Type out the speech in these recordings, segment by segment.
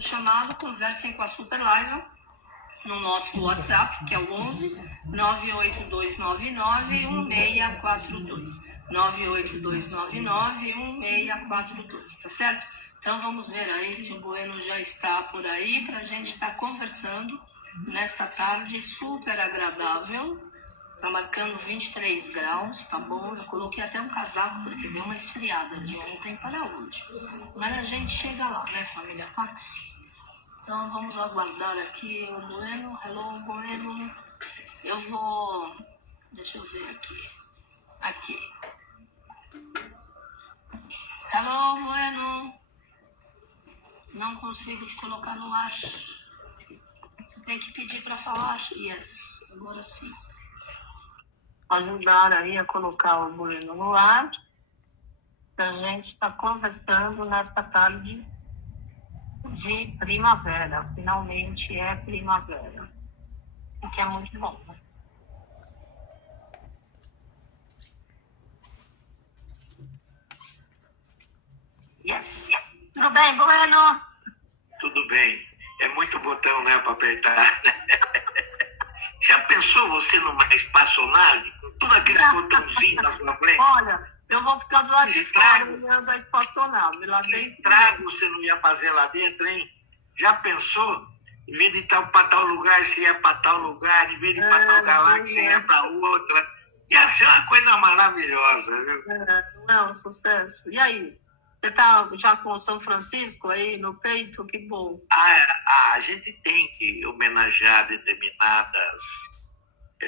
Chamado, conversem com a Superliza no nosso WhatsApp, que é o 11 98299 1642. 98299 1642, tá certo? Então vamos ver aí se o Bueno já está por aí para a gente estar conversando nesta tarde super agradável. Tá marcando 23 graus, tá bom? Eu coloquei até um casaco porque deu uma esfriada de ontem para hoje. Mas a gente chega lá, né, família Pax? Então vamos aguardar aqui o Bueno. Hello, Bueno. Eu vou... Deixa eu ver aqui. Aqui. Hello, Bueno. Não consigo te colocar no ar. Você tem que pedir para falar. Yes, agora sim. Ajudar aí a colocar o Bueno no ar. A gente está conversando nesta tarde de primavera. Finalmente é primavera. O que é muito bom, né? Yes. Tudo bem, Bueno? Tudo bem. É muito botão, né, para apertar. Já pensou você numa espaçonave com todos aqueles botãozinhos na sua frente? Olha, eu vou ficar do lado de fora olhando a espaçonave. Lá dentro. Estrago você não ia fazer lá dentro, hein? Já pensou? Em vez de estar para tal lugar, você ia para tal lugar. Em vez de ir para tal galáxia, você ia para outra. Ia ser uma coisa maravilhosa, viu? Não, é um sucesso. E aí? Você tá já com o São Francisco aí no peito? Que bom. A gente tem que homenagear determinadas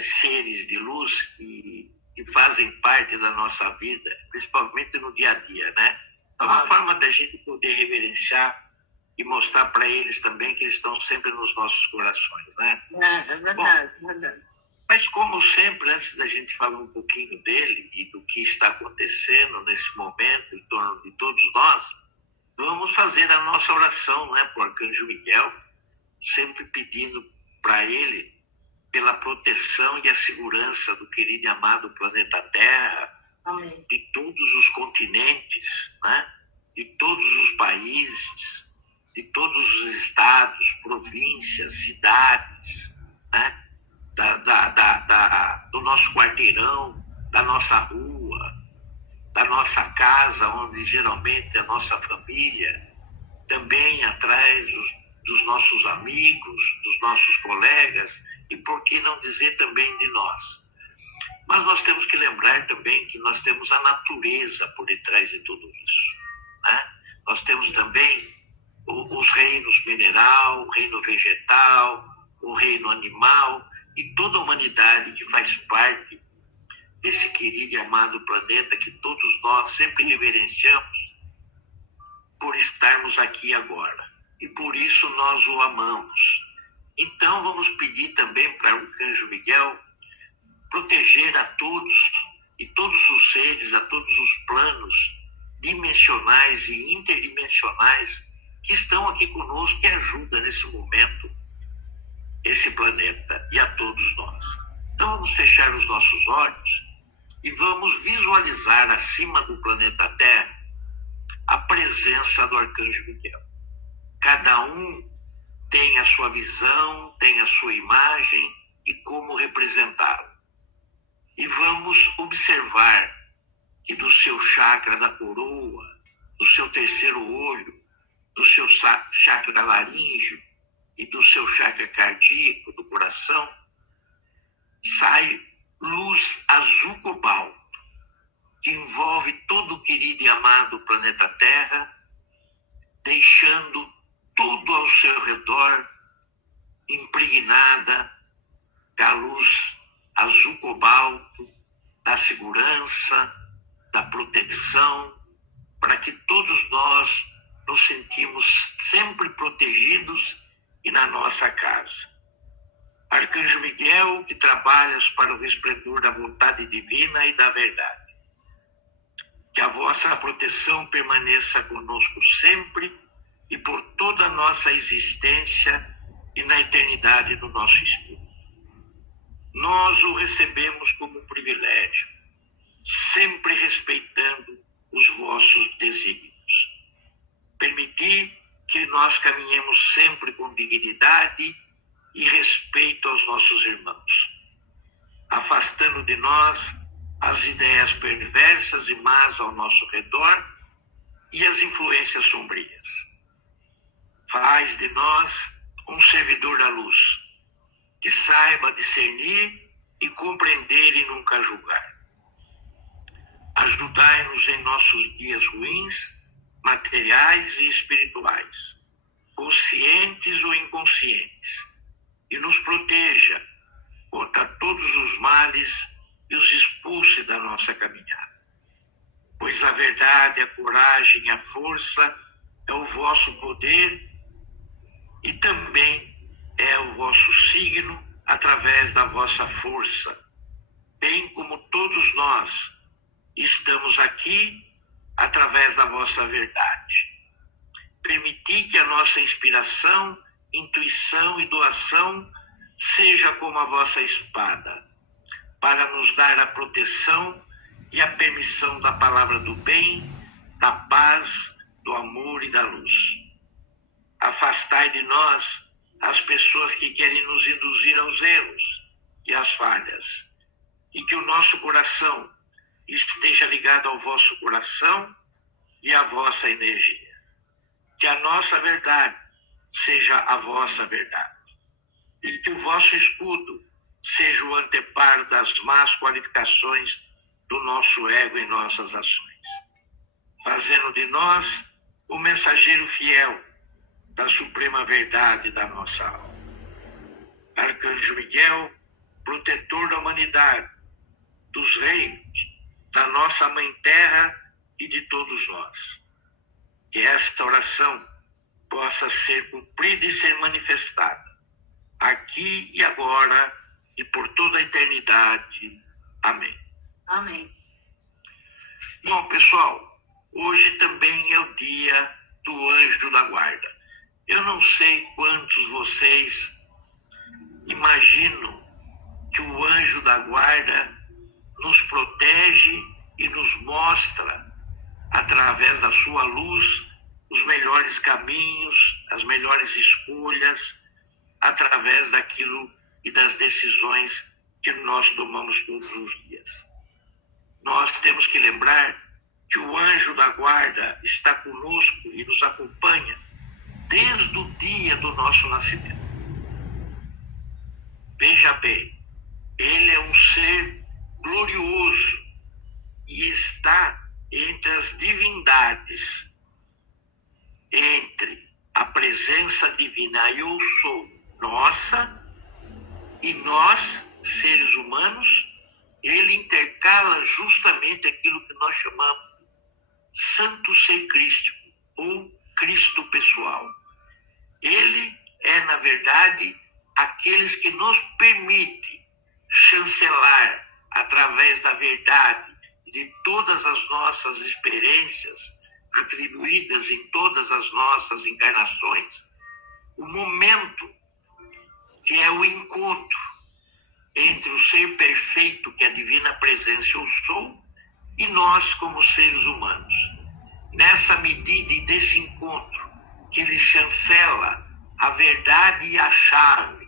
seres de luz que fazem parte da nossa vida, principalmente no dia a dia, né? É uma forma da gente poder reverenciar e mostrar para eles também que eles estão sempre nos nossos corações, né? É verdade, bom, verdade. Mas como sempre, antes da gente falar um pouquinho dele e do que está acontecendo nesse momento em torno de todos nós, vamos fazer a nossa oração, né, para o Arcanjo Miguel, sempre pedindo para ele pela proteção e a segurança do querido e amado planeta Terra, amém, de todos os continentes, né, de todos os países, de todos os estados, províncias, cidades, né, do nosso quarteirão, da nossa rua, da nossa casa, onde geralmente a nossa família, também atrás dos nossos amigos, dos nossos colegas, e por que não dizer também de nós. Mas nós temos que lembrar também que nós temos a natureza por detrás de tudo isso, né? Nós temos também os reinos mineral, o reino vegetal, o reino animal, e toda a humanidade que faz parte desse querido e amado planeta que todos nós sempre reverenciamos por estarmos aqui agora. E por isso nós o amamos. Então vamos pedir também para o Arcanjo Miguel proteger a todos e todos os seres, a todos os planos dimensionais e interdimensionais que estão aqui conosco e ajudam nesse momento esse planeta e a todos nós. Então vamos fechar os nossos olhos e vamos visualizar acima do planeta Terra a presença do Arcanjo Miguel. Cada um tem a sua visão, tem a sua imagem e como representá-lo. E vamos observar que do seu chakra da coroa, do seu terceiro olho, do seu chakra laríngeo e do seu chakra cardíaco, do coração, sai luz azul cobalto, que envolve todo o querido e amado planeta Terra, deixando tudo ao seu redor impregnada da luz azul cobalto, da segurança, da proteção, para que todos nós nos sentimos sempre protegidos e na nossa casa. Arcanjo Miguel, que trabalhas para o resplendor da vontade divina e da verdade. Que a vossa proteção permaneça conosco sempre e por toda a nossa existência e na eternidade do nosso espírito. Nós o recebemos como privilégio, sempre respeitando os vossos desígnios. Permitir que nós caminhemos sempre com dignidade e respeito aos nossos irmãos, afastando de nós as ideias perversas e más ao nosso redor e as influências sombrias. Faz de nós um servidor da luz, que saiba discernir e compreender e nunca julgar. Ajudai-nos em nossos dias ruins, materiais e espirituais, conscientes ou inconscientes, e nos proteja contra todos os males e os expulse da nossa caminhada. Pois a verdade, a coragem e a força é o vosso poder e também é o vosso signo através da vossa força, bem como todos nós estamos aqui através da vossa verdade. Permiti que a nossa inspiração, intuição e doação seja como a vossa espada, para nos dar a proteção e a permissão da palavra do bem, da paz, do amor e da luz. Afastai de nós as pessoas que querem nos induzir aos erros e às falhas, e que o nosso coração esteja ligado ao vosso coração e à vossa energia. Que a nossa verdade seja a vossa verdade, e que o vosso escudo seja o anteparo das más qualificações do nosso ego em nossas ações, fazendo de nós o mensageiro fiel da suprema verdade da nossa alma. Arcanjo Miguel, protetor da humanidade, dos reinos, da nossa Mãe Terra e de todos nós. Que esta oração possa ser cumprida e ser manifestada, aqui e agora e por toda a eternidade. Amém. Amém. Bom, pessoal, hoje também é o dia do Anjo da Guarda. Eu não sei quantos vocês imaginam que o Anjo da Guarda nos protege e nos mostra, através da sua luz, os melhores caminhos, as melhores escolhas, através daquilo e das decisões que nós tomamos todos os dias. Nós temos que lembrar que o Anjo da Guarda está conosco e nos acompanha desde o dia do nosso nascimento. Veja bem, ele é um ser glorioso e está entre as divindades, entre a presença divina eu sou nossa e nós, seres humanos, ele intercala justamente aquilo que nós chamamos Santo Ser Crístico ou Cristo pessoal. Ele é, na verdade, aqueles que nos permite chancelar através da verdade de todas as nossas experiências atribuídas em todas as nossas encarnações, o momento que é o encontro entre o ser perfeito que é a divina presença eu sou e nós como seres humanos. Nessa medida e desse encontro que ele chancela a verdade e a chave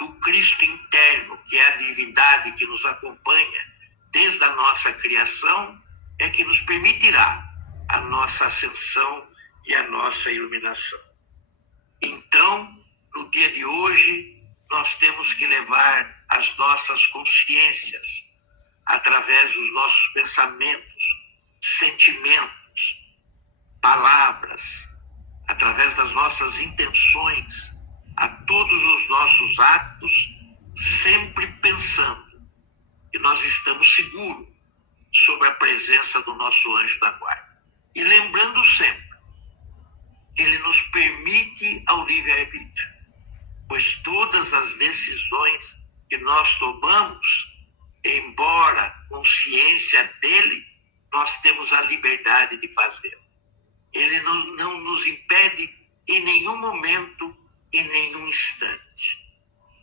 do Cristo interno, que é a divindade que nos acompanha desde a nossa criação, é que nos permitirá a nossa ascensão e a nossa iluminação. Então, no dia de hoje, nós temos que levar as nossas consciências, através dos nossos pensamentos, sentimentos, palavras, através das nossas intenções, a todos os nossos atos, sempre pensando que nós estamos seguros sobre a presença do nosso anjo da guarda. E lembrando sempre que ele nos permite ao livre-arbítrio, pois todas as decisões que nós tomamos, embora consciência dele, nós temos a liberdade de fazer. Ele não nos impede em nenhum momento, em nenhum instante.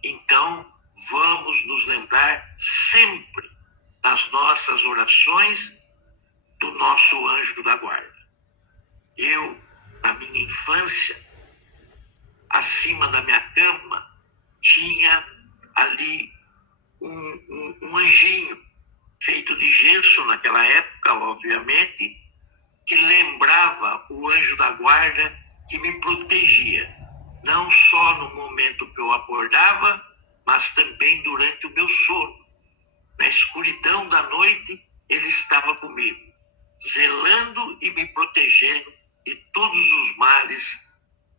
Então, vamos nos lembrar sempre nas nossas orações do nosso anjo da guarda. Eu na minha infância, acima da minha cama, tinha ali um anjinho, feito de gesso naquela época, obviamente, que lembrava o anjo da guarda que me protegia, não só no momento que eu acordava, mas também durante o meu sono. Na escuridão da noite, ele estava comigo, zelando e me protegendo de todos os males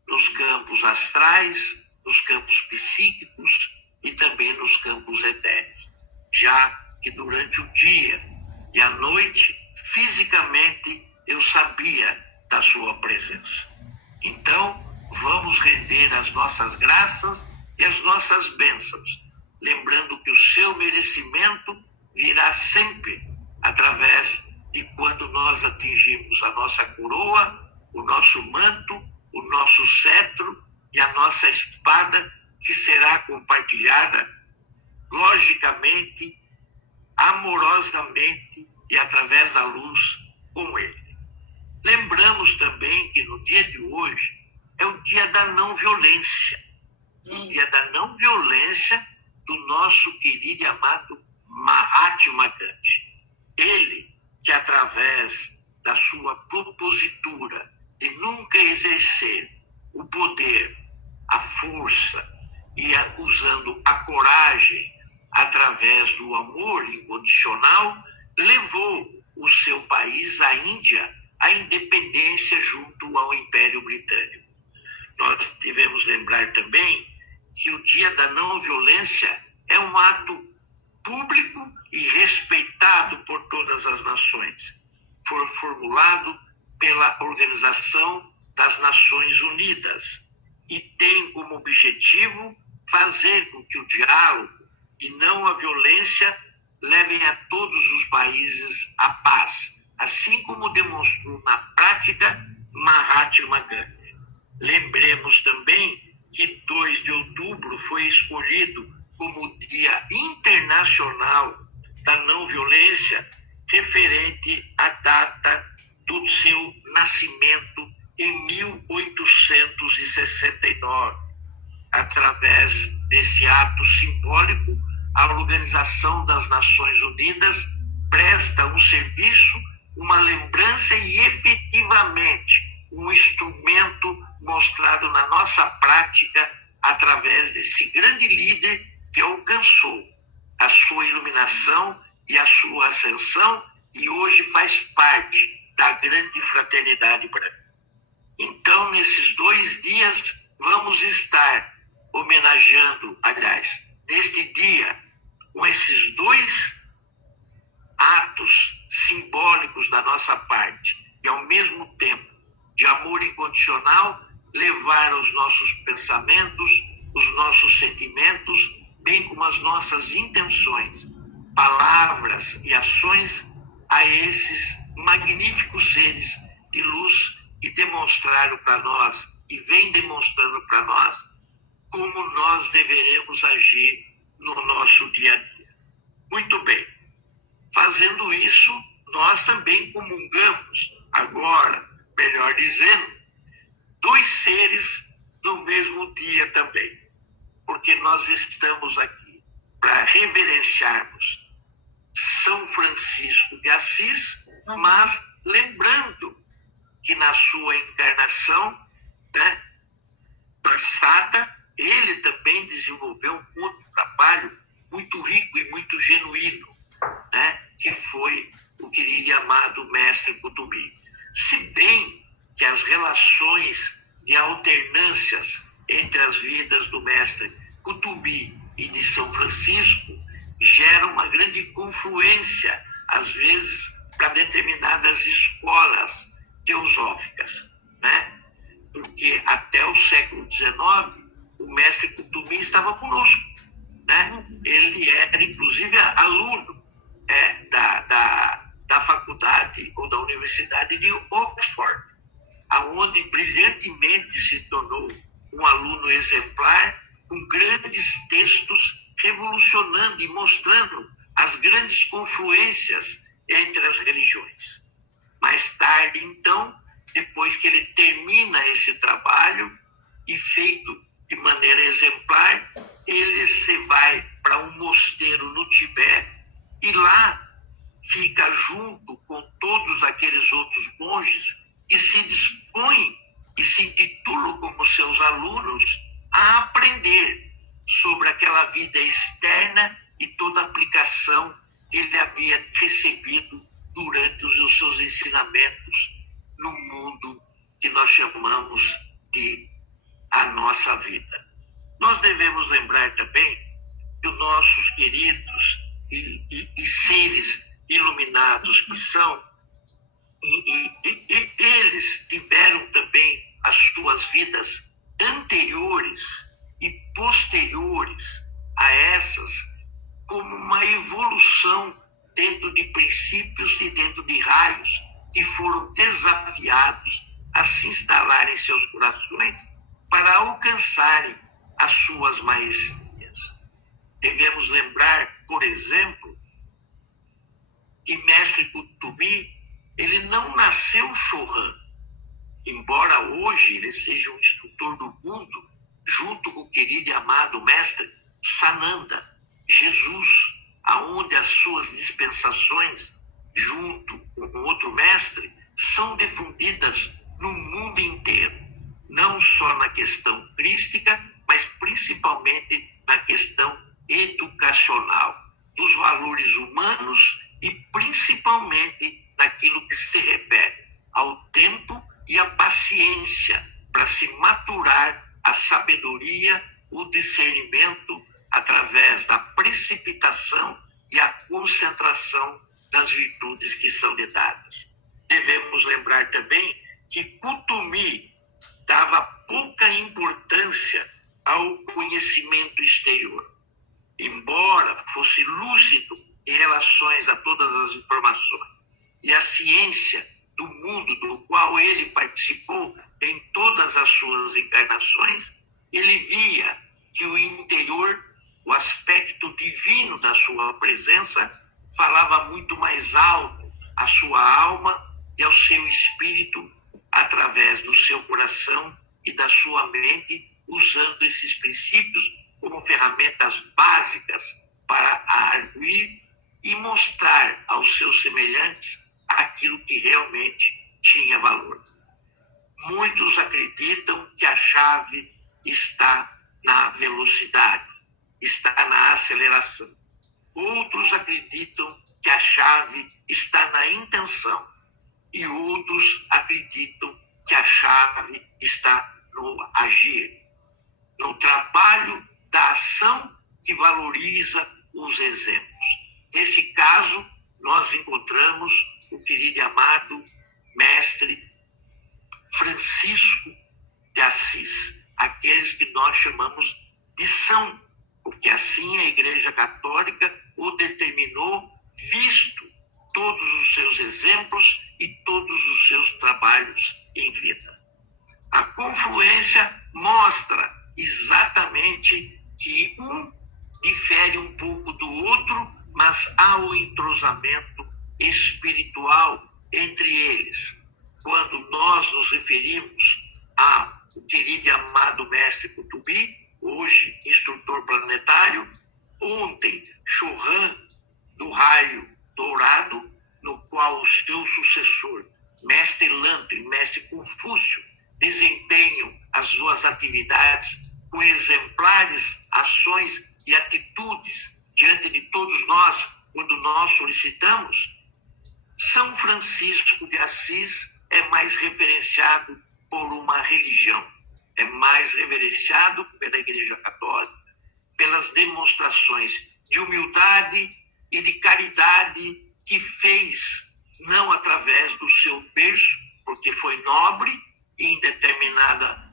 nos campos astrais, nos campos psíquicos e também nos campos etéreos, já que durante o dia e a noite, fisicamente, eu sabia da sua presença. Então, vamos render as nossas graças e as nossas bênçãos, lembrando que o seu merecimento virá sempre através de quando nós atingimos a nossa coroa, o nosso manto, o nosso cetro e a nossa espada, que será compartilhada, logicamente, amorosamente e através da luz com ele. Lembramos também que no dia de hoje é o dia da não violência, o dia da não violência do nosso querido e amado Mahatma Gandhi. Ele que, através da sua propositura de nunca exercer o poder, a força e usando a coragem através do amor incondicional, levou o seu país, a Índia, à independência junto ao Império Britânico. Nós devemos lembrar também que o Dia da Não Violência é um ato público e respeitado por todas as nações. Foi formulado pela Organização das Nações Unidas e tem como objetivo fazer com que o diálogo e não a violência levem a todos os países à paz, assim como demonstrou na prática Mahatma Gandhi. Lembremos também que 2 de outubro foi escolhido como o Dia Internacional da Não Violência, referente à data do seu nascimento em 1869. Através desse ato simbólico, a Organização das Nações Unidas presta um serviço, uma lembrança e efetivamente um instrumento mostrado na nossa prática através desse grande líder que alcançou a sua iluminação e a sua ascensão e hoje faz parte da grande fraternidade branca. Então, nesses 2 dias, vamos estar homenageando, aliás, neste dia, com esses 2 atos simbólicos da nossa parte e, ao mesmo tempo, de amor incondicional, levar os nossos pensamentos, os nossos sentimentos, bem como as nossas intenções, palavras e ações a esses magníficos seres de luz que demonstraram para nós e vem demonstrando para nós como nós deveremos agir no nosso dia a dia. Muito bem. Fazendo isso, nós também comungamos agora, melhor dizendo, 2 seres no mesmo dia também, porque nós estamos aqui para reverenciarmos São Francisco de Assis, mas lembrando que na sua encarnação, né, passada, ele também desenvolveu um outro trabalho muito rico e muito genuíno, né, que foi o querido e amado Mestre Kutumi. Se bem que as relações de alternâncias entre as vidas do Mestre Kutumi e de São Francisco geram uma grande confluência, às vezes, para determinadas escolas teosóficas, né? Porque até o século XIX, o Mestre Kutumi estava conosco, né? Ele era, inclusive, aluno da faculdade ou da Universidade de Oxford, aonde brilhantemente se tornou um aluno exemplar, com grandes textos revolucionando e mostrando as grandes confluências entre as religiões. Mais tarde, então, depois que ele termina esse trabalho e feito de maneira exemplar, ele se vai para um mosteiro no Tibete e lá fica junto com todos aqueles outros monges e se dispõe e se intitulam como seus alunos a aprender sobre aquela vida externa e toda a aplicação que ele havia recebido durante os seus ensinamentos no mundo que nós chamamos de a nossa vida. Nós devemos lembrar também que os nossos queridos e seres iluminados que são, eles tiveram também as suas vidas anteriores e posteriores a essas como uma evolução dentro de princípios e dentro de raios que foram desafiados a se instalar em seus corações para alcançarem as suas maestrias. Devemos lembrar, por exemplo, que Mestre Kutumi, ele não nasceu Chöhan, embora hoje ele seja um instrutor do mundo, junto com o querido e amado Mestre Sananda, Jesus, aonde as suas dispensações, junto com outro mestre, são difundidas no mundo inteiro, não só na questão crística, mas principalmente na questão educacional, dos valores humanos e principalmente naquilo que se refere ao tempo e à paciência para se maturar a sabedoria, o discernimento através da precipitação e a concentração das virtudes que são lhe dadas. Devemos lembrar também que Kutumi dava pouca importância ao conhecimento exterior. Embora fosse lúcido em relação a todas as informações e a ciência do mundo do qual ele participou em todas as suas encarnações, ele via que o interior, o aspecto divino da sua presença, falava muito mais alto à sua alma e ao seu espírito através do seu coração e da sua mente, usando esses princípios como ferramentas básicas para arguir e mostrar aos seus semelhantes aquilo que realmente tinha valor. Muitos acreditam que a chave está na velocidade, está na aceleração. Outros acreditam que a chave está na intenção e outros acreditam que a chave está no agir, no trabalho da ação que valoriza os exemplos. Nesse caso, nós encontramos o querido e amado Mestre Francisco de Assis, aqueles que nós chamamos de São, porque assim a Igreja Católica o determinou, visto todos os seus exemplos e todos os seus trabalhos em vida. A confluência mostra exatamente que um difere um pouco do outro, mas há o entrosamento espiritual entre eles. Quando nós nos referimos ao querido e amado Mestre Kutumi, hoje instrutor planetário, ontem Chöhan do raio dourado, no qual o seu sucessor, Mestre Lanto e Mestre Confúcio, desempenham as suas atividades com exemplares ações e atitudes diante de todos nós, quando nós solicitamos. São Francisco de Assis é mais referenciado por uma religião, é mais reverenciado pela Igreja Católica, pelas demonstrações de humildade e de caridade que fez, não através do seu berço, porque foi nobre e em determinada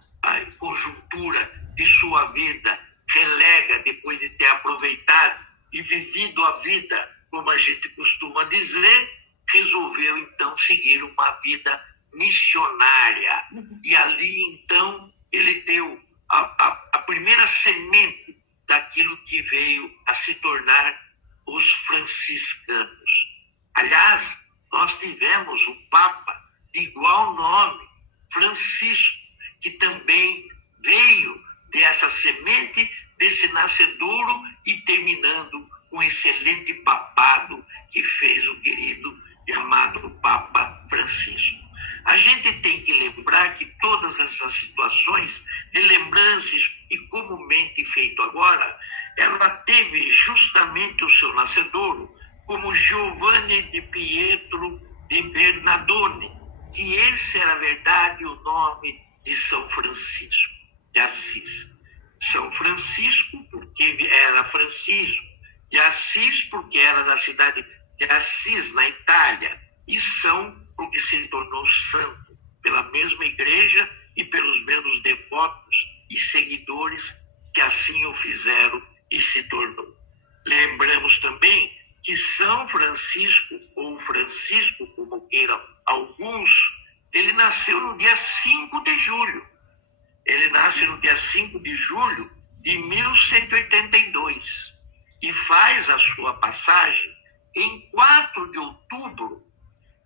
conjuntura de sua vida relega, depois de ter aproveitado e vivido a vida, como a gente costuma dizer, resolveu então seguir uma vida missionária. E ali então ele deu a primeira semente daquilo que veio a se tornar os franciscanos. Aliás, nós tivemos um Papa de igual nome, Francisco, que também veio dessa semente, desse nascedouro e terminando com o excelente papado que fez o querido e amado Papa Francisco. A gente tem que lembrar que todas essas situações de lembranças e comumente feito agora, ela teve justamente o seu nascedouro como Giovanni di Pietro de Bernardone, que esse era, na verdade, o nome de São Francisco de Assis. São Francisco porque era Francisco, de Assis porque era da cidade de Assis, na Itália, e São porque se tornou santo pela mesma igreja e pelos mesmos devotos e seguidores que assim o fizeram e se tornou. Lembramos também que São Francisco, ou Francisco, como queiram alguns, ele nasceu no dia 5 de julho. Ele nasce no dia 5 de julho de 1182 e faz a sua passagem em 4 de outubro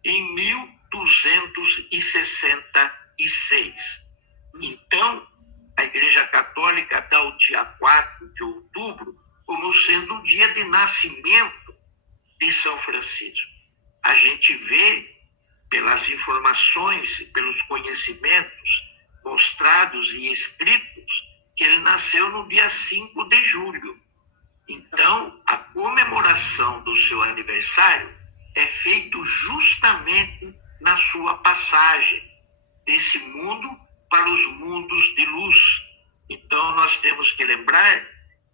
em 1266. Então, a Igreja Católica dá o dia 4 de outubro como sendo o dia de nascimento de São Francisco. A gente vê pelas informações, pelos conhecimentos mostrados e escritos, que ele nasceu no dia 5 de julho. Então, a comemoração do seu aniversário é feito justamente na sua passagem desse mundo para os mundos de luz. Então, nós temos que lembrar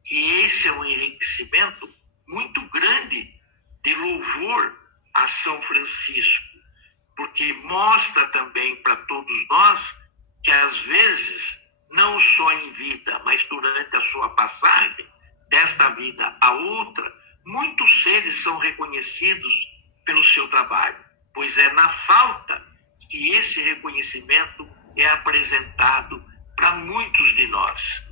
que esse é um enriquecimento muito grande de louvor a São Francisco, porque mostra também para todos nós que, às vezes, não só em vida, mas durante a sua passagem, desta vida a outra, muitos seres são reconhecidos pelo seu trabalho, pois é na falta que esse reconhecimento é apresentado para muitos de nós.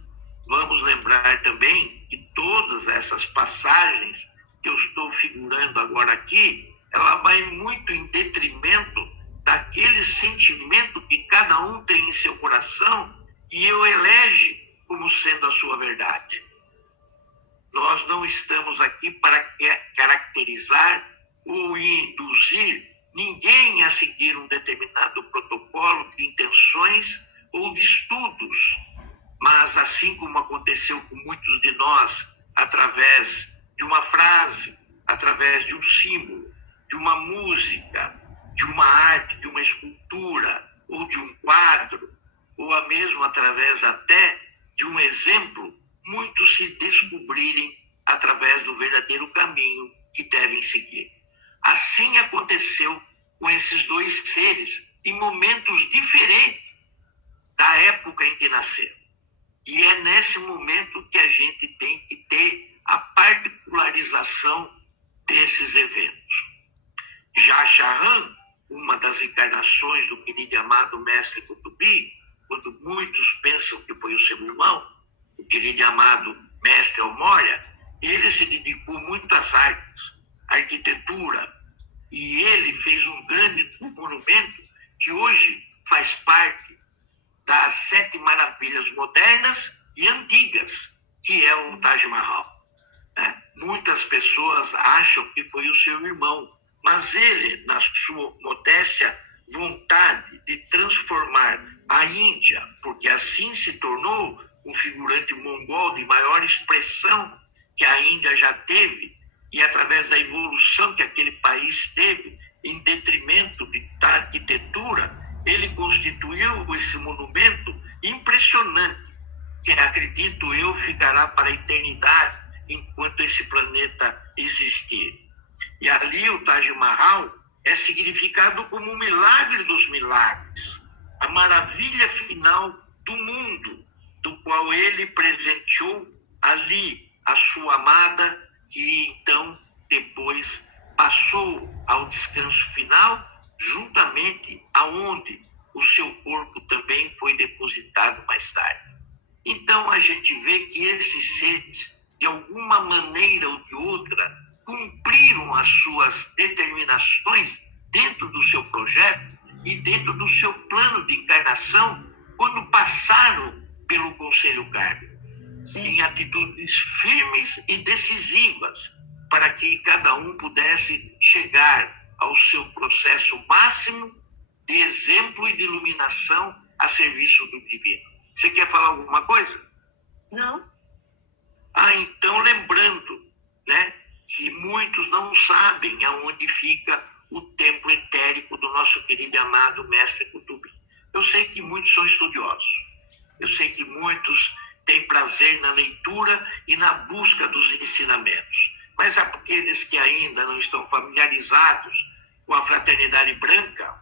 Vamos lembrar também que todas essas passagens que eu estou figurando agora aqui, ela vai muito em detrimento daquele sentimento que cada um tem em seu coração e eu elege como sendo a sua verdade. Nós não estamos aqui para caracterizar ou induzir ninguém a seguir um determinado protocolo de intenções ou de estudos, mas assim como aconteceu com muitos de nós, através de uma frase, através de um símbolo, de uma música, de uma arte, de uma escultura, ou de um quadro, ou mesmo através até de um exemplo, muitos se descobrirem através do verdadeiro caminho que devem seguir. Assim aconteceu com esses dois seres em momentos diferentes da época em que nasceram. E é nesse momento que a gente tem que ter a particularização desses eventos. Já Charan, uma das encarnações do querido e amado mestre Kutubi, quando muitos pensam que foi o seu irmão, o querido e amado mestre Almória, ele se dedicou muito às artes, à arquitetura, e ele fez um grande monumento que hoje faz parte das 7 maravilhas modernas e antigas, que é o Taj Mahal. Muitas pessoas acham que foi o seu irmão, mas ele, na sua modéstia vontade de transformar a Índia, porque assim se tornou um figurante mongol de maior expressão que a Índia já teve, e através da evolução que aquele país teve, em detrimento da arquitetura, ele constituiu esse monumento impressionante, que acredito eu ficará para a eternidade enquanto esse planeta existir. E ali o Taj Mahal é significado como o milagre dos milagres, a maravilha final do mundo, do qual ele presenteou ali a sua amada, que então depois passou ao descanso final, juntamente aonde o seu corpo também foi depositado mais tarde. Então a gente vê que esses seres, de alguma maneira ou de outra, cumpriram as suas determinações dentro do seu projeto e dentro do seu plano de encarnação, quando passaram pelo Conselho Kármico, Sim. em atitudes firmes e decisivas, para que cada um pudesse chegar ao seu processo máximo de exemplo e de iluminação a serviço do divino. Você quer falar alguma coisa? Não. Então, lembrando, né, que muitos não sabem aonde fica o templo etérico do nosso querido e amado Mestre Kutubi. Eu sei que muitos são estudiosos. Eu sei que muitos têm prazer na leitura e na busca dos ensinamentos. Mas aqueles que ainda não estão familiarizados com a fraternidade branca,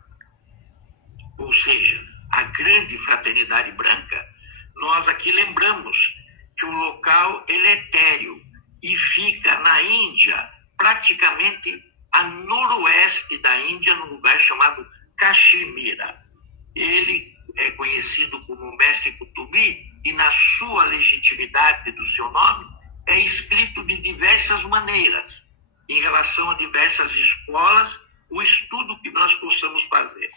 ou seja, a grande fraternidade branca, nós aqui lembramos que o local ele é etéreo e fica na Índia, praticamente a noroeste da Índia, num lugar chamado Caxemira. Ele é conhecido como Mestre Kutubi e na sua legitimidade do seu nome é escrito de diversas maneiras em relação a diversas escolas, o estudo que nós possamos fazer.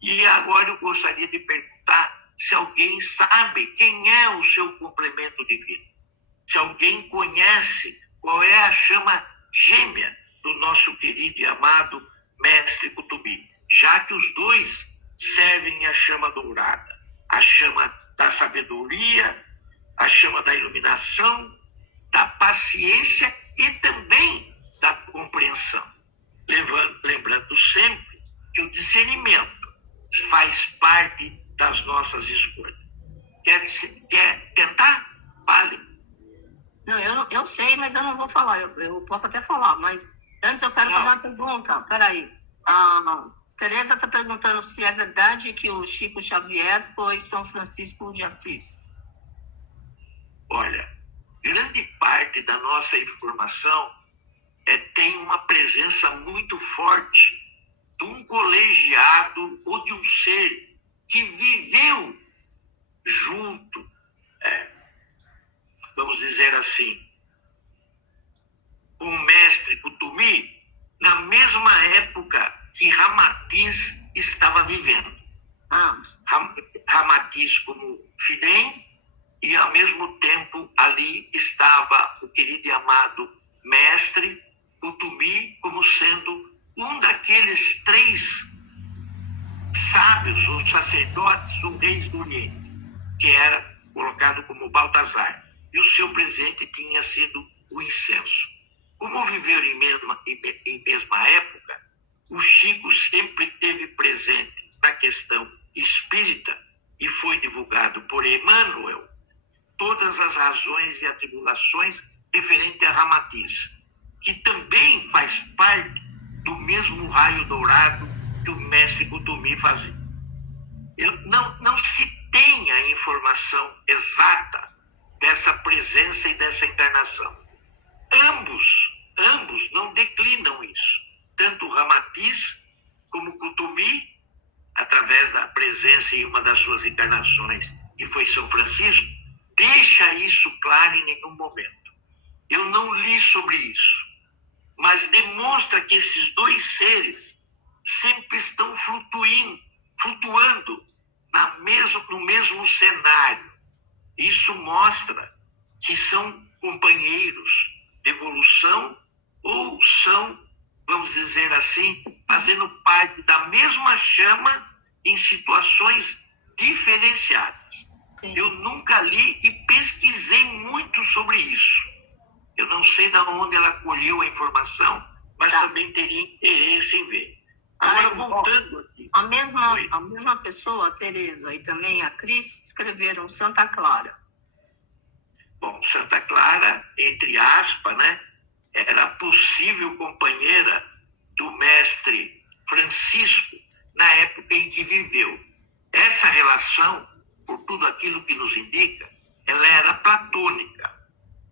E agora eu gostaria de perguntar se alguém sabe quem é o seu complemento divino. Se alguém conhece qual é a chama gêmea do nosso querido e amado Mestre Kutubi, já que os dois servem a chama dourada, a chama da sabedoria, a chama da iluminação, da paciência e também da compreensão. Lembrando sempre que o discernimento faz parte das nossas escolhas. Quer tentar? Fale. Não, eu sei, mas eu não vou falar. Eu posso até falar, mas antes eu quero fazer uma pergunta. Peraí. A Tereza está perguntando se é verdade que o Chico Xavier foi São Francisco de Assis. Olha, grande parte da nossa informação tem uma presença muito forte de um colegiado ou de um ser que viveu junto, vamos dizer assim, com o Mestre Kutubi na mesma época que Ramatiz estava vivendo. Ramatiz como Fidem, e ao mesmo tempo ali estava o querido e amado Mestre Kutubi como sendo um daqueles 3 sábios ou sacerdotes ou reis do Oriente, que era colocado como Baltazar. E o seu presente tinha sido o incenso. Como viveram em mesma época, o Chico sempre teve presente na questão espírita e foi divulgado por Emmanuel todas as razões e atribulações referentes a Ramatiz, que também faz parte do mesmo raio dourado que o Mestre Kutubi fazia. Não se tem a informação exata dessa presença e dessa encarnação. Ambos não declinam isso. Tanto Ramatiz como Kutubi, através da presença em uma das suas encarnações, que foi São Francisco, deixa isso claro em nenhum momento. Eu não li sobre isso, mas demonstra que esses 2 seres sempre estão flutuando no mesmo cenário. Isso mostra que são companheiros de evolução ou são, vamos dizer assim, fazendo parte da mesma chama em situações diferenciadas. Sim. Eu nunca li e pesquisei muito sobre isso. Eu não sei de onde ela colheu a informação, mas também teria interesse em ver. Agora, voltando aqui. A mesma pessoa, a Tereza, e também a Cris, escreveram Santa Clara. Bom, Santa Clara, entre aspas, né, era a possível companheira do Mestre Francisco na época em que viveu. Essa relação, por tudo aquilo que nos indica, ela era platônica.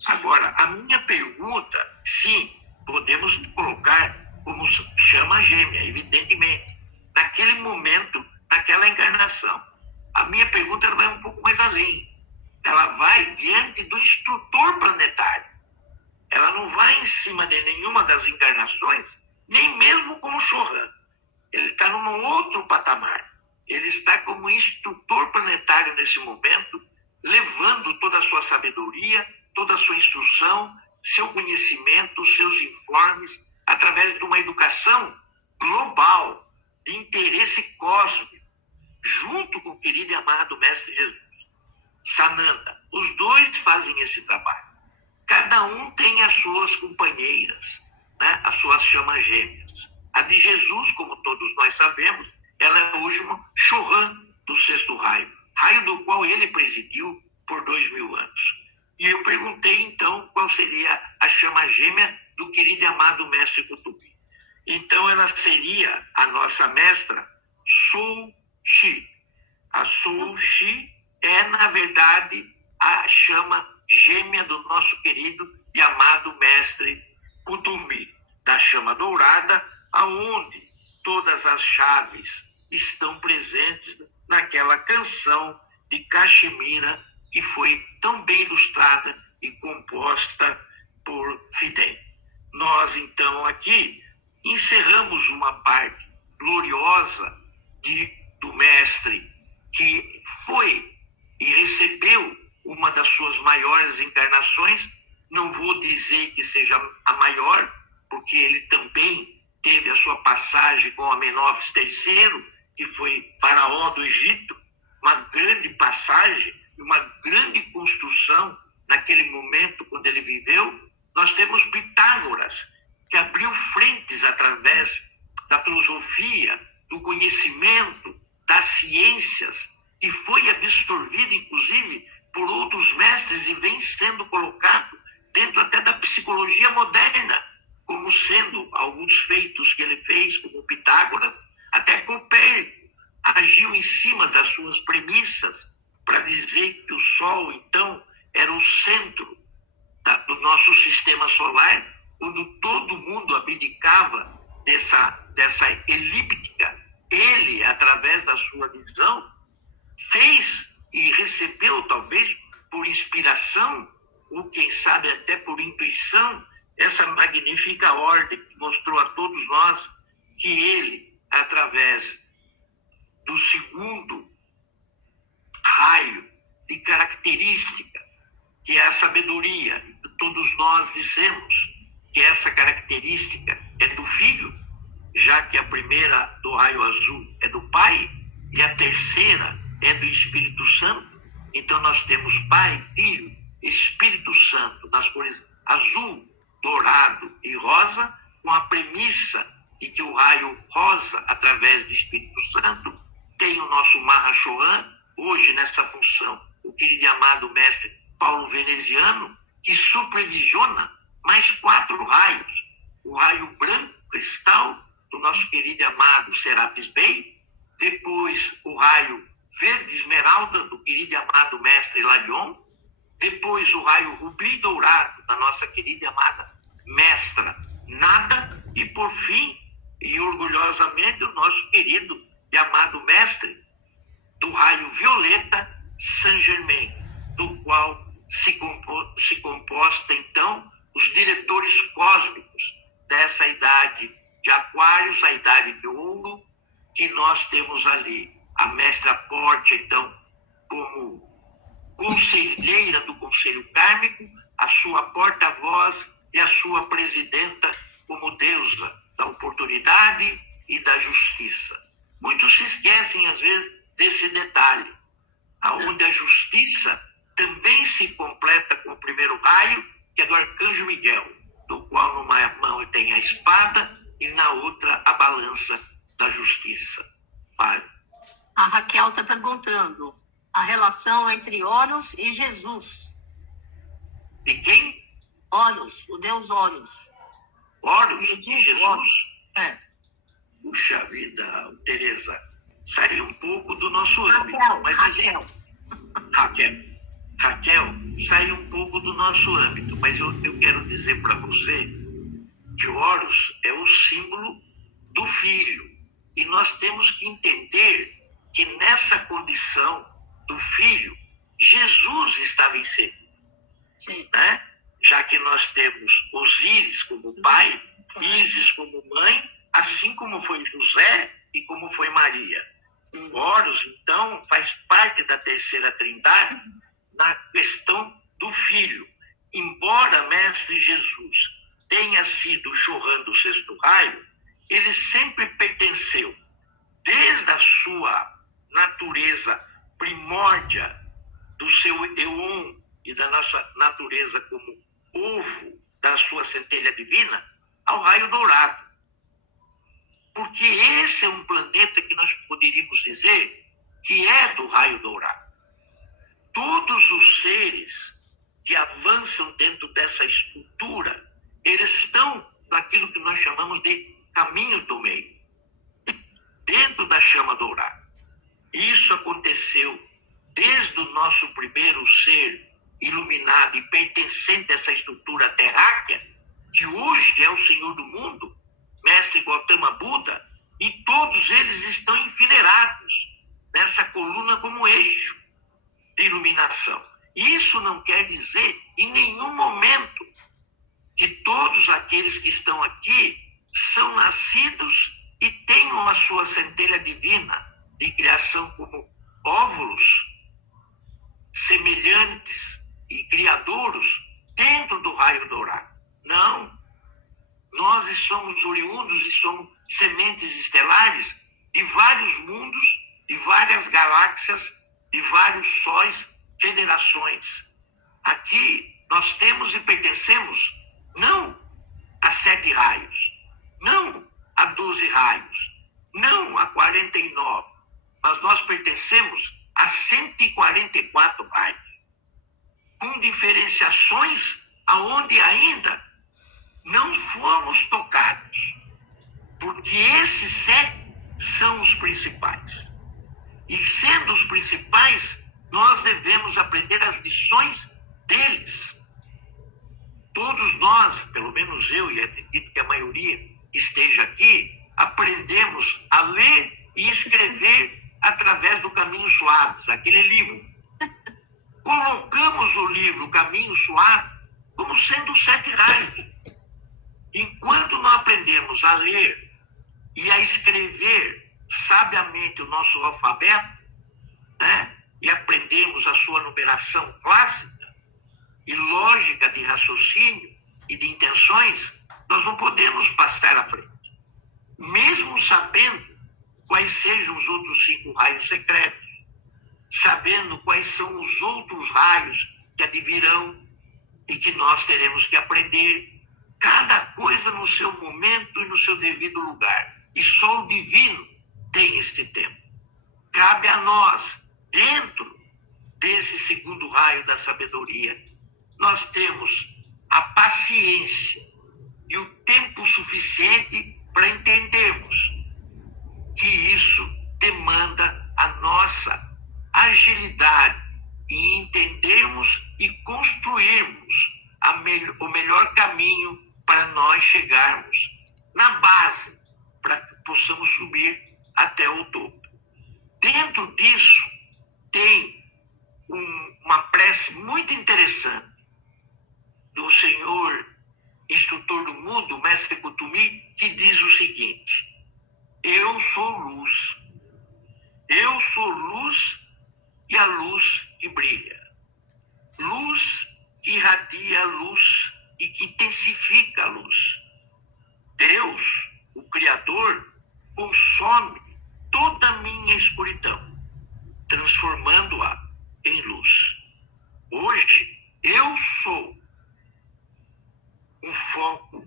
Agora, a minha pergunta, sim, podemos colocar como chama gêmea, evidentemente, naquele momento, naquela encarnação. A minha pergunta ela vai um pouco mais além. Ela vai diante do instrutor planetário. Ela não vai em cima de nenhuma das encarnações, nem mesmo como Chorã. Ele está num outro patamar. ele está como instrutor planetário nesse momento, levando toda a sua sabedoria, toda a sua instrução, seu conhecimento, seus informes, através de uma educação global, de interesse cósmico, junto com o querido e amado Mestre Jesus. Sananda, os dois fazem esse trabalho. Cada um tem as suas companheiras, né? As suas chamas gêmeas. A de Jesus, como todos nós sabemos, ela é hoje uma Chohan do sexto raio, raio do qual ele presidiu por 2000 anos. E eu perguntei, então, qual seria a chama gêmea do querido e amado Mestre Kutubi. Então, ela seria a nossa mestra Sul-Chi. A Sul-Chi é, na verdade, a chama gêmea do nosso querido e amado Mestre Kutubi, da chama dourada, aonde todas as chaves estão presentes naquela canção de Caxemira que foi tão bem ilustrada e composta por Fidel. Nós, então, aqui encerramos uma parte gloriosa do Mestre, que foi e recebeu uma das suas maiores encarnações. Não vou dizer que seja a maior, porque ele também teve a sua passagem com Amenófis III, que foi faraó do Egito, uma grande passagem, uma grande construção naquele momento quando ele viveu. Nós temos Pitágoras, que abriu frentes através da filosofia, do conhecimento, das ciências, que foi absorvido, inclusive, por outros mestres e vem sendo colocado dentro até da psicologia moderna, como sendo alguns feitos que ele fez, como Pitágoras. Até Copérnico agiu em cima das suas premissas para dizer que o Sol, então, era o centro do nosso sistema solar, quando todo mundo abdicava dessa elíptica. Ele, através da sua visão, fez e recebeu, talvez por inspiração, ou quem sabe até por intuição, essa magnífica ordem que mostrou a todos nós que ele, através do segundo raio de característica, que é a sabedoria, todos nós dizemos que essa característica é do Filho, já que a primeira do raio azul é do Pai e a terceira é do Espírito Santo. Então nós temos Pai, Filho, Espírito Santo, nas cores azul, dourado e rosa, com a premissa de que o raio rosa, através do Espírito Santo, tem o nosso Mahashohan, hoje nessa função, o querido e amado Mestre Paulo Veneziano, que supervisiona mais 4 raios. O raio branco, cristal, do nosso querido e amado Serapis Bey, depois o raio verde esmeralda, do querido e amado Mestre Hilarion, depois o raio rubi dourado, da nossa querida e amada Mestra Nada, e por fim, e orgulhosamente, o nosso querido e amado Mestre do raio violeta, Saint Germain, do qual se composta, então, os diretores cósmicos dessa idade de Aquários, a idade de Ouro, que nós temos ali. A Mestra Porte, então, como conselheira do Conselho Kármico, a sua porta-voz e a sua presidenta como deusa da oportunidade e da justiça. Muitos se esquecem, às vezes, desse detalhe, onde a justiça também se completa com o primeiro raio, que é do Arcanjo Miguel, do qual numa mão tem a espada e na outra a balança da justiça. Pai. A Raquel está perguntando a relação entre Horus e Jesus. De quem? Horus, o deus Horus. Horus e Jesus? É. Puxa vida, Tereza, saiu um pouco do nosso âmbito. Mas Raquel, saiu um pouco do nosso âmbito, mas eu quero dizer para você que Horus é o símbolo do Filho. E nós temos que entender que nessa condição do Filho, Jesus estava inserido. Sim. Né? Já que nós temos Osíris como pai, Ísis como mãe, assim como foi José e como foi Maria. Horus, então, faz parte da terceira trindade na questão do Filho. Embora Mestre Jesus tenha sido jorrando o sexto raio, ele sempre pertenceu, desde a sua natureza primórdia, do seu Eon e da nossa natureza como ovo da sua centelha divina, ao raio dourado. Porque esse é um planeta que nós poderíamos dizer que é do raio dourado. Todos os seres que avançam dentro dessa estrutura, eles estão naquilo que nós chamamos de caminho do meio, dentro da chama dourada. Isso aconteceu desde o nosso primeiro ser iluminado e pertencente a essa estrutura terráquea, que hoje é o Senhor do mundo, Mestre Gautama Buda, e todos eles estão enfileirados nessa coluna como eixo de iluminação. Isso não quer dizer em nenhum momento que todos aqueles que estão aqui são nascidos e tenham a sua centelha divina de criação como óvulos semelhantes e criadouros dentro do raio dourado. Não. Nós somos oriundos e somos sementes estelares de vários mundos, de várias galáxias, de vários sóis, federações. Aqui nós temos e pertencemos não a 7 raios, não a 12 raios, não a 49, mas nós pertencemos a 144 raios, com diferenciações aonde ainda não fomos tocados, porque esses 7 são os principais. E sendo os principais, nós devemos aprender as lições deles. Todos nós, pelo menos eu e acredito que a maioria que esteja aqui, aprendemos a ler e escrever através do Caminho Suave, aquele livro. Colocamos o livro Caminho Suave como sendo os 7 raios. Enquanto não aprendemos a ler e a escrever sabiamente o nosso alfabeto, né, e aprendemos a sua numeração clássica e lógica de raciocínio e de intenções, nós não podemos passar à frente. Mesmo sabendo quais sejam os outros 5 raios secretos, sabendo quais são os outros raios que advirão e que nós teremos que aprender, cada coisa no seu momento e no seu devido lugar. E só o divino tem este tempo. Cabe a nós, dentro desse segundo raio da sabedoria, nós temos a paciência e o tempo suficiente para entendermos que isso demanda a nossa agilidade em entendermos e construirmos o melhor caminho para nós chegarmos na base, para que possamos subir até o topo. Dentro disso, tem uma prece muito interessante do Senhor Instrutor do Mundo, Mestre Kutumi, que diz o seguinte: eu sou luz e a luz que brilha, luz que irradia a luz e que intensifica a luz. Deus, o Criador, consome toda a minha escuridão, transformando-a em luz. Hoje, eu sou um foco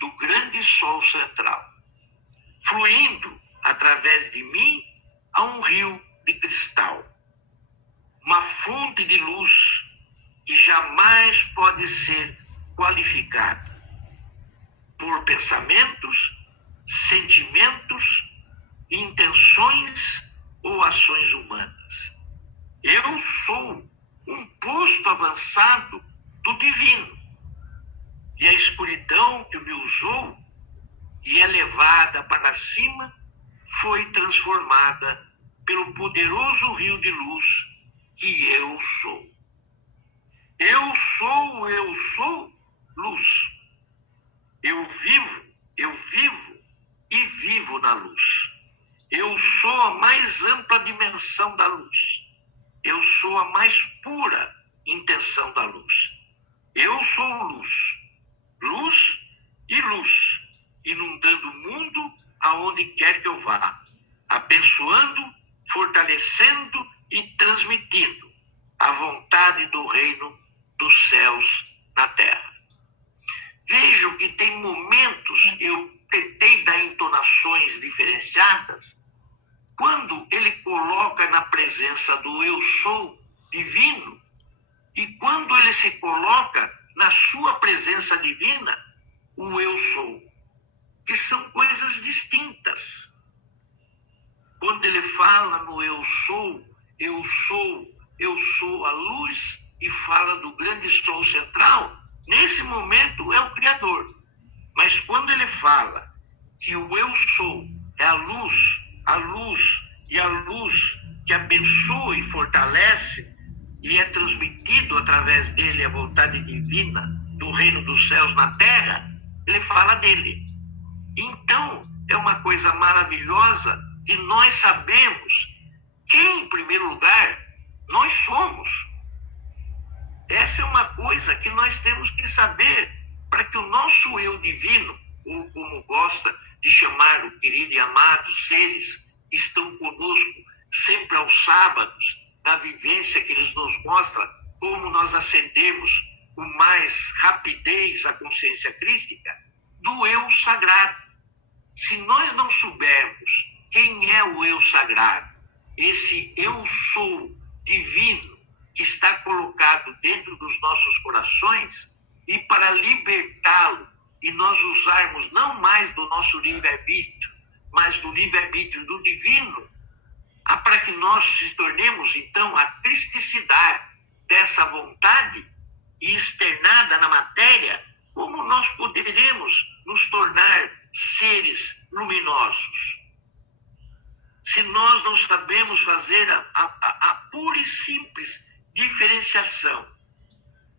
do grande sol central, fluindo através de mim a um rio de cristal, uma fonte de luz que jamais pode ser qualificada por pensamentos, sentimentos, intenções ou ações humanas. Eu sou um posto avançado do divino, e a escuridão que me usou e é levada para cima foi transformada pelo poderoso rio de luz que eu sou. Eu sou luz. Eu vivo e vivo na luz. Eu sou a mais expressão da luz. Eu sou luz, luz e luz, inundando o mundo aonde quer que eu vá, abençoando, fortalecendo e transmitindo a vontade do reino dos céus na terra. Vejam que tem momentos, eu tentei dar entonações diferenciadas, quando ele coloca na presença do eu sou divino e quando ele se coloca na sua presença divina, o eu sou, que são coisas distintas. Quando ele fala no eu sou, eu sou a luz e fala do grande sol central, nesse momento é o Criador. Mas quando ele fala que o eu sou é a luz e a luz que abençoa e fortalece e é transmitido através dele a vontade divina do reino dos céus na terra, ele fala dele. Então, é uma coisa maravilhosa e nós sabemos quem, em primeiro lugar, nós somos. Essa é uma coisa que nós temos que saber para que o nosso eu divino, ou como gosta de chamar o querido e amado seres que estão conosco sempre aos sábados, na vivência que eles nos mostram, como nós acendemos com mais rapidez a consciência crística, do eu sagrado. Se nós não soubermos quem é o eu sagrado, esse eu sou divino que está colocado dentro dos nossos corações, e para libertá-lo e nós usarmos não mais do nosso livre-arbítrio, mas do livre-arbítrio do divino, para que nós se tornemos, então, a cristicidade dessa vontade e externada na matéria, como nós poderemos nos tornar seres luminosos? Se nós não sabemos fazer a pura e simples diferenciação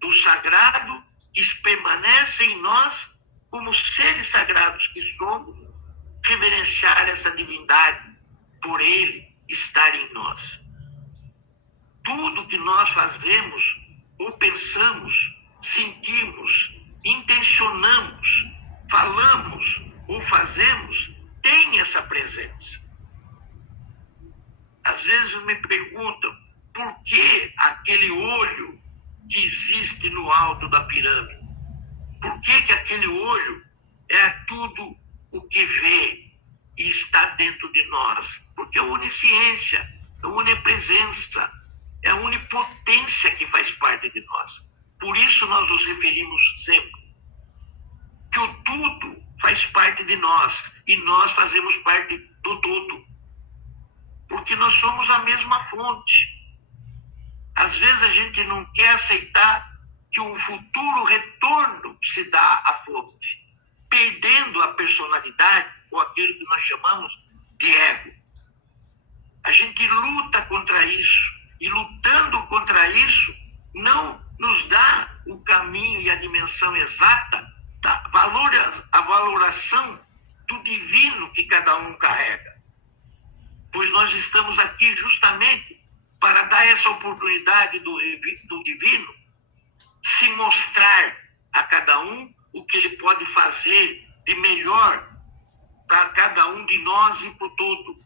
do sagrado que permanece em nós, como seres sagrados que somos, reverenciar essa divindade por ele estar em nós. Tudo que nós fazemos, ou pensamos, sentimos, intencionamos, falamos ou fazemos, tem essa presença. Às vezes me perguntam por que aquele olho que existe no alto da pirâmide? Por que aquele olho é tudo o que vê e está dentro de nós? Porque é a onisciência, a onipresença, é a onipotência que faz parte de nós. Por isso nós nos referimos sempre que o tudo faz parte de nós e nós fazemos parte do todo. Porque nós somos a mesma fonte. Às vezes a gente não quer aceitar que um futuro retorno se dá à fonte, perdendo a personalidade, ou aquilo que nós chamamos de ego. A gente luta contra isso, e lutando contra isso, não nos dá o caminho e a dimensão exata da a valoração do divino que cada um carrega. Pois nós estamos aqui justamente para dar essa oportunidade do divino se mostrar a cada um o que ele pode fazer de melhor para cada um de nós e para o todo.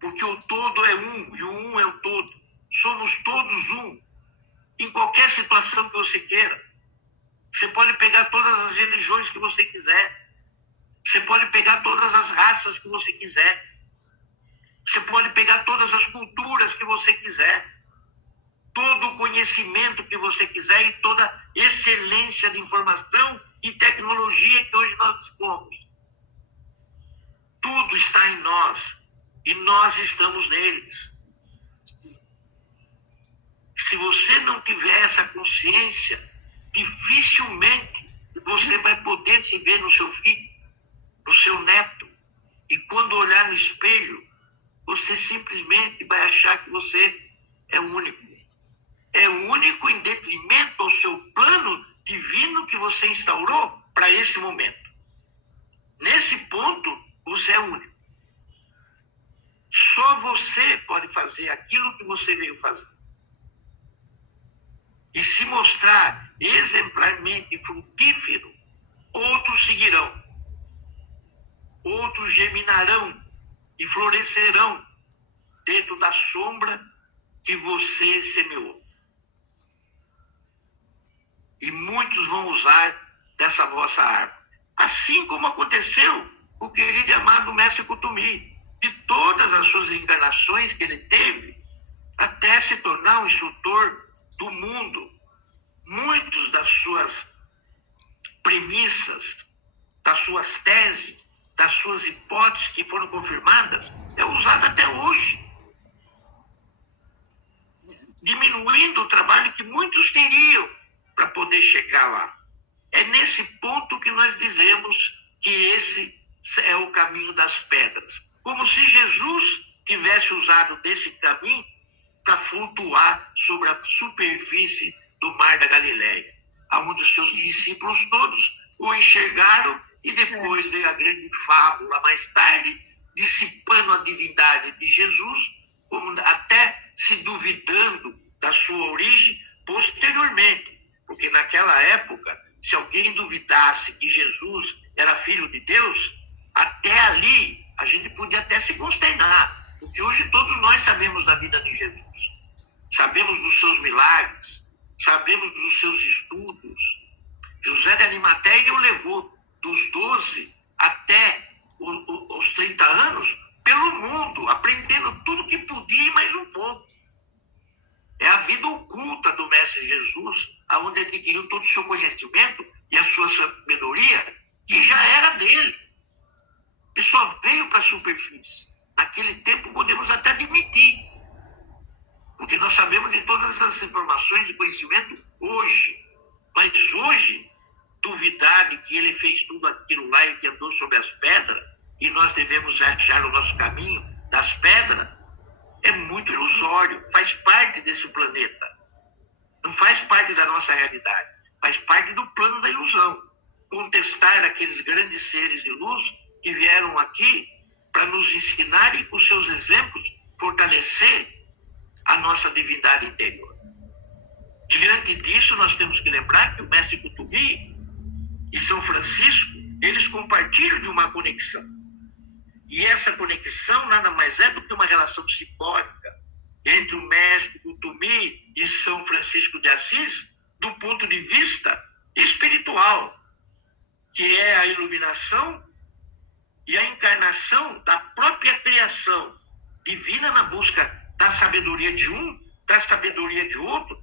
Porque o todo é um e o um é o todo. Somos todos um. Em qualquer situação que você queira. Você pode pegar todas as religiões que você quiser. Você pode pegar todas as raças que você quiser. Você pode pegar todas as culturas que você quiser. Todo o conhecimento que você quiser e toda excelência de informação e tecnologia que hoje nós dispomos. Tudo está em nós e nós estamos neles. Se você não tiver essa consciência, dificilmente você vai poder se ver no seu filho, no seu neto. E quando olhar no espelho, você simplesmente vai achar que você é único. É único em detrimento ao seu plano divino que você instaurou para esse momento. Nesse ponto, você é único. Só você pode fazer aquilo que você veio fazer. e se mostrar exemplarmente frutífero, outros seguirão, outros germinarão e florescerão dentro da sombra que você semeou. E muitos vão usar dessa vossa árvore. Assim como aconteceu com o querido e amado mestre Kutumi, de todas as suas encarnações que ele teve, até se tornar um instrutor do mundo. Muitos das suas premissas, das suas teses, das suas hipóteses que foram confirmadas, é usada até hoje, diminuindo o trabalho que muitos teriam para poder chegar lá. É nesse ponto que nós dizemos que esse é o caminho das pedras. Como se Jesus tivesse usado desse caminho para flutuar sobre a superfície do mar da Galileia, onde os seus discípulos todos o enxergaram, e depois veio a grande fábula mais tarde, dissipando a divindade de Jesus, como até se duvidando da sua origem posteriormente. Porque naquela época, se alguém duvidasse que Jesus era filho de Deus, até ali a gente podia até se consternar. Porque hoje todos nós sabemos da vida de Jesus. Sabemos dos seus milagres, sabemos dos seus estudos. José de Arimateia o levou dos 12 até os 30 anos pelo mundo, aprendendo tudo que podia e mais um pouco. É a vida oculta do Mestre Jesus, onde ele adquiriu todo o seu conhecimento e a sua sabedoria, que já era dele. E só veio para a superfície. Naquele tempo podemos até admitir, porque nós sabemos de todas essas informações de conhecimento hoje. Mas hoje, duvidar de que ele fez tudo aquilo lá e que andou sobre as pedras, e nós devemos achar o nosso caminho das pedras, é muito ilusório, faz parte desse planeta. Não faz parte da nossa realidade, faz parte do plano da ilusão. Contestar aqueles grandes seres de luz que vieram aqui para nos ensinar e, com seus exemplos, fortalecer a nossa divindade interior. Diante disso, nós temos que lembrar que o Mestre Kutumi e São Francisco, eles compartilham de uma conexão. E essa conexão nada mais é do que uma relação simbólica entre o Mestre Kutumi e São Francisco de Assis, do ponto de vista espiritual, que é a iluminação e a encarnação da própria criação divina na busca da sabedoria de um, da sabedoria de outro,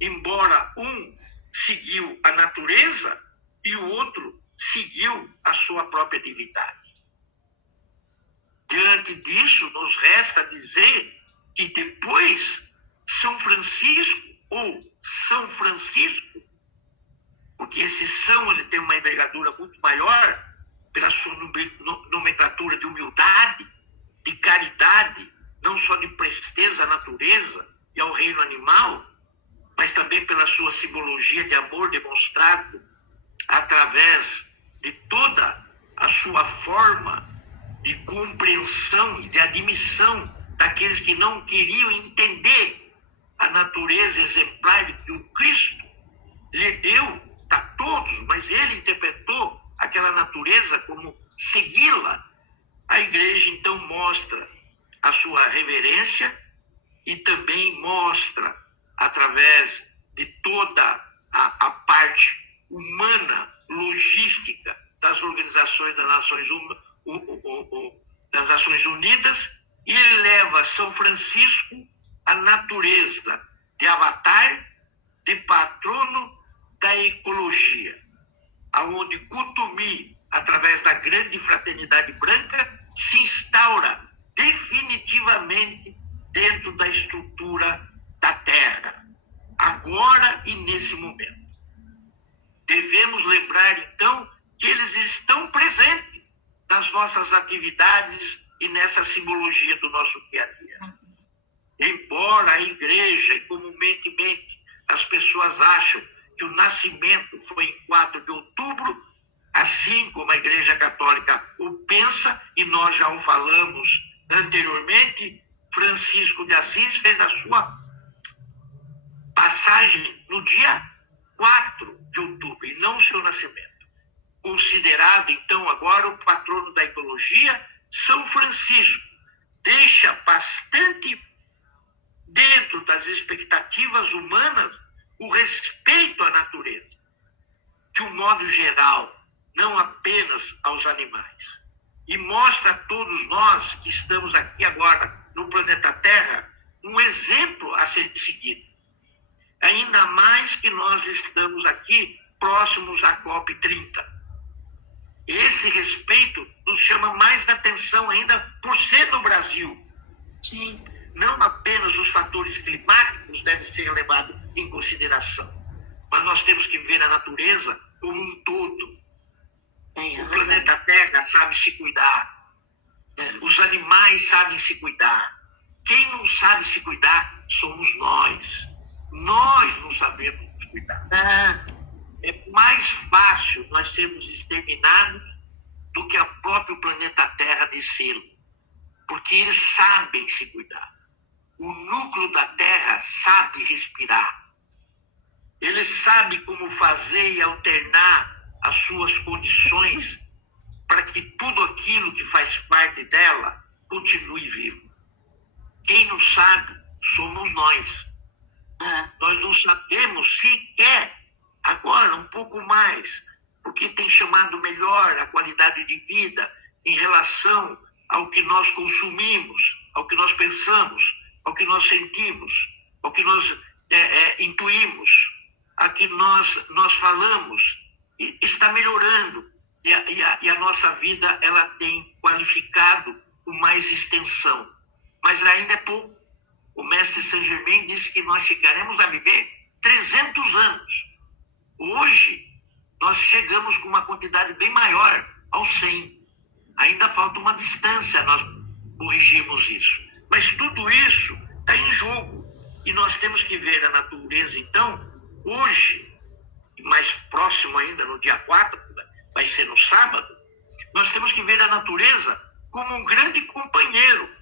embora um seguiu a natureza e o outro seguiu a sua própria divindade. Diante disso, nos resta dizer que depois São Francisco, ou São Francisco, porque esse São ele tem uma envergadura muito maior pela sua nomenclatura de humildade, de caridade, não só de presteza à natureza e ao reino animal, mas também pela sua simbologia de amor demonstrado através de toda a sua forma de compreensão e de admissão daqueles que não queriam entender a natureza exemplar que o Cristo lhe deu a todos, mas ele interpretou aquela natureza como segui-la. A igreja então mostra a sua reverência e também mostra, através de toda a parte humana, logística das organizações das Nações Unidas, e ele leva São Francisco à natureza de avatar, de patrono da ecologia, aonde Kutumi, através da grande fraternidade branca, se instaura definitivamente dentro da estrutura da Terra, agora e nesse momento. Devemos lembrar, então, que eles estão presentes nas nossas atividades e nessa simbologia do nosso dia a dia. Embora a igreja, e comumente as pessoas acham que o nascimento foi em 4 de outubro, assim como a Igreja Católica o pensa, e nós já o falamos anteriormente, Francisco de Assis fez a sua passagem no dia 4 de outubro, e não o seu nascimento. Considerado, então, agora o patrono da ecologia, São Francisco deixa bastante dentro das expectativas humanas o respeito à natureza, de um modo geral, não apenas aos animais. E mostra a todos nós que estamos aqui agora no planeta Terra um exemplo a ser seguido. Ainda mais que nós estamos aqui próximos à COP30. Esse respeito nos chama mais atenção ainda por ser no Brasil. Sim. Não apenas os fatores climáticos devem ser levados em consideração, mas nós temos que ver a natureza como um todo. O planeta Terra sabe se cuidar. Os animais sabem se cuidar. Quem não sabe se cuidar somos nós. Nós não sabemos nos cuidar. É mais fácil nós sermos exterminados do que o próprio planeta Terra descê-lo. Porque eles sabem se cuidar. O núcleo da Terra sabe respirar. Ele sabe como fazer e alternar as suas condições para que tudo aquilo que faz parte dela continue vivo. Quem não sabe somos nós. Nós não sabemos sequer, agora um pouco mais, porque tem chamado melhor a qualidade de vida em relação ao que nós consumimos, ao que nós pensamos, ao que nós sentimos, ao que nós intuímos, a que nós falamos, está melhorando. E a nossa vida ela tem qualificado com mais extensão. Mas ainda é pouco. O mestre Saint Germain disse que nós chegaremos a viver 300 anos. Hoje, nós chegamos com uma quantidade bem maior, aos 100. Ainda falta uma distância, nós corrigimos isso. Mas tudo isso está em jogo. E nós temos que ver a natureza, então, hoje, e mais próximo ainda, no dia 4, vai ser no sábado, nós temos que ver a natureza como um grande companheiro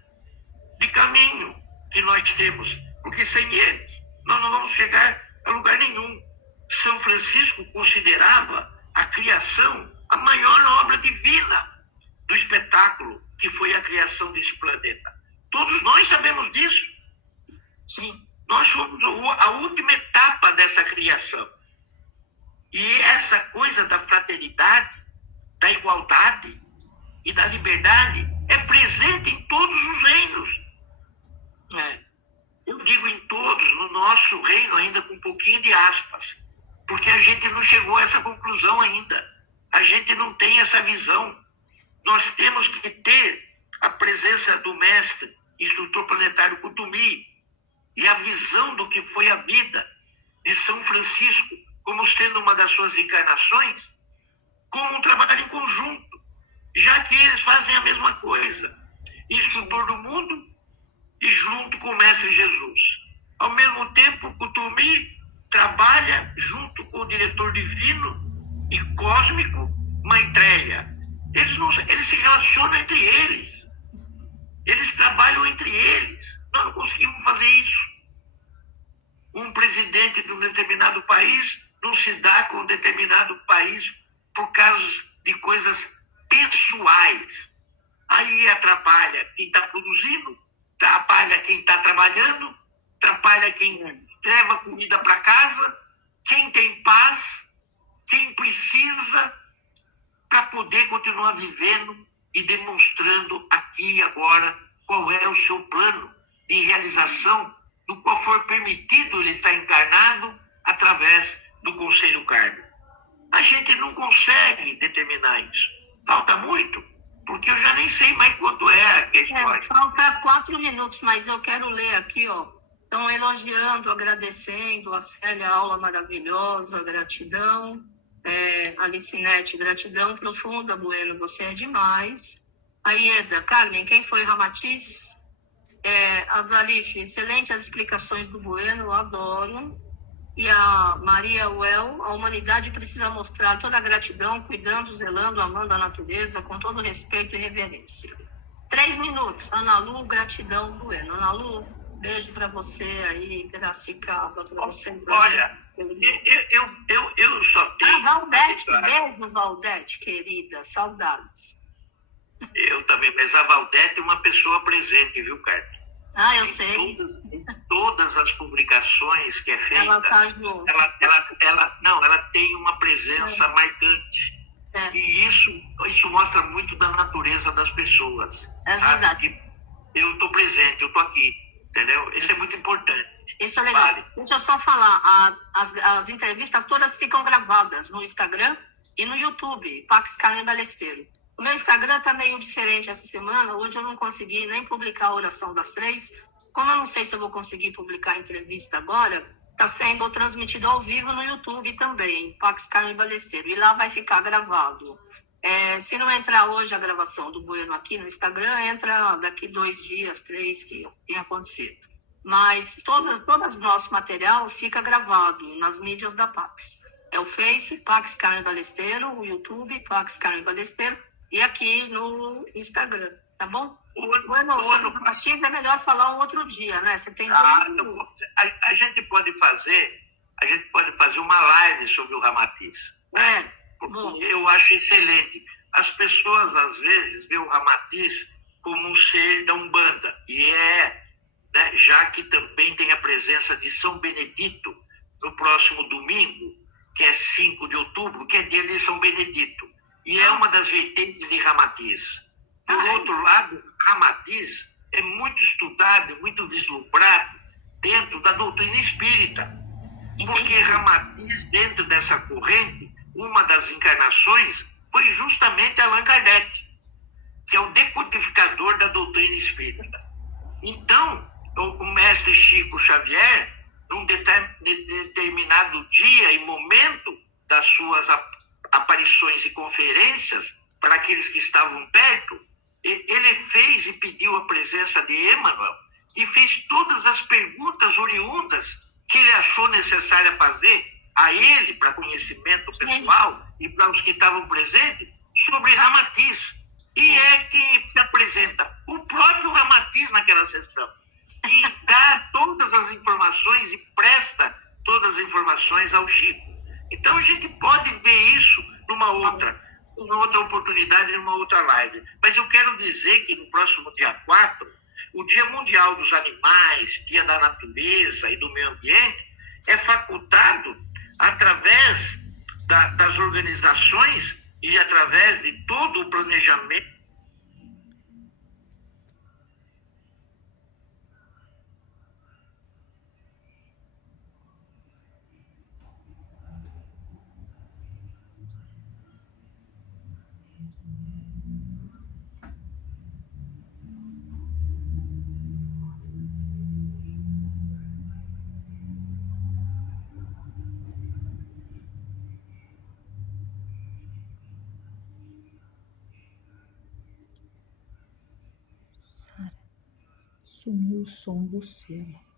de caminho que nós temos, porque sem eles nós não vamos chegar a lugar nenhum. São Francisco considerava a criação a maior obra divina do espetáculo que foi a criação desse planeta. Todos nós sabemos disso. Sim. Nós somos a última etapa dessa criação. E essa coisa da fraternidade, da igualdade e da liberdade é presente em todos os reinos. Eu digo em todos, no nosso reino ainda com um pouquinho de aspas, porque a gente não chegou a essa conclusão ainda. A gente não tem essa visão. Nós temos que ter a presença do mestre, instrutor planetário Kuthumi, e a visão do que foi a vida de São Francisco, como sendo uma das suas encarnações, como um trabalho em conjunto, já que eles fazem a mesma coisa. Instrutor do mundo e junto com o Mestre Jesus. Ao mesmo tempo, Kuthumi trabalha junto com o diretor divino e cósmico Maitreya. Eles se relacionam entre eles. Eles trabalham entre eles. Nós não conseguimos fazer isso. Um presidente de um determinado país não se dá com um determinado país por causa de coisas pessoais. Aí atrapalha quem está produzindo, atrapalha quem está trabalhando, atrapalha quem leva comida para casa, quem tem paz, quem precisa para poder continuar vivendo e demonstrando aqui e agora qual é o seu plano de realização do qual for permitido ele estar encarnado através do Conselho Kármico. A gente não consegue determinar isso. Falta muito, porque eu já nem sei mais quanto é a história. Falta 4 minutos, mas eu quero ler aqui, ó. Estão elogiando, agradecendo a Célia, aula maravilhosa, gratidão. Alicinete, gratidão profunda, Bueno, você é demais. A Ieda, Carmen, quem foi Ramatiz? Azalif, excelente as explicações do Bueno, eu adoro. E a Maria Well, a humanidade precisa mostrar toda a gratidão, cuidando, zelando, amando a natureza, com todo respeito e reverência. 3 minutos, Ana Lu, gratidão, Bueno. Ana Lu, beijo para você aí, Piracicaba, para você. Olha, Eu só tenho. Valdete, beijo, Valdete, querida, saudades. Eu também, mas a Valdete é uma pessoa presente, viu, Carmen? Eu sei. Todas as publicações que é feita, ela tá junto. Ela tem uma presença marcante. E isso mostra muito da natureza das pessoas. Verdade. Que eu estou presente, eu estou aqui, entendeu? Isso é muito importante. Isso é legal. Vale. Deixa eu só falar, as entrevistas todas ficam gravadas no Instagram e no YouTube, Pax Carmen Balesteiro. O meu Instagram está meio diferente essa semana, hoje eu não consegui nem publicar a oração das 3, como eu não sei se eu vou conseguir publicar a entrevista agora, está sendo transmitido ao vivo no YouTube também, Pax Carmen Balesteiro, e lá vai ficar gravado. Se não entrar hoje a gravação do Bueno aqui no Instagram, entra daqui 2 dias, 3, que tem acontecido. Mas todo o nosso material fica gravado nas mídias da Pax. É o Face, Pax Carmen Balesteiro, o YouTube, Pax Carmen Balesteiro, e aqui no Instagram, tá bom? Bueno, sobre o batismo é melhor falar um outro dia, né? Você tem 2 minutos. A gente pode fazer uma live sobre o Ramatiz. Eu acho excelente. As pessoas, às vezes, veem o Ramatiz como um ser da Umbanda. E né, já que também tem a presença de São Benedito no próximo domingo, que é 5 de outubro, que é dia de São Benedito. E é uma das vertentes de Ramatiz. Por outro lado, Ramatiz é muito estudado, muito vislumbrado dentro da doutrina espírita. Porque Ramatiz, dentro dessa corrente, uma das encarnações foi justamente Allan Kardec, que é o decodificador da doutrina espírita. Então, o mestre Chico Xavier, num determinado dia e momento das suas aparições e conferências, para aqueles que estavam perto, ele fez e pediu a presença de Emmanuel e fez todas as perguntas oriundas que ele achou necessário fazer a ele, para conhecimento pessoal e para os que estavam presentes, sobre Ramatiz. E é quem se apresenta o próprio Ramatiz naquela sessão. E dá todas as informações e presta todas as informações ao Chico. Então a gente pode ver isso numa outra oportunidade, numa outra live. Mas eu quero dizer que no próximo dia 4, o Dia Mundial dos Animais, Dia da Natureza e do Meio Ambiente, é facultado através das organizações e através de todo o planejamento. Sumiu o som do seu.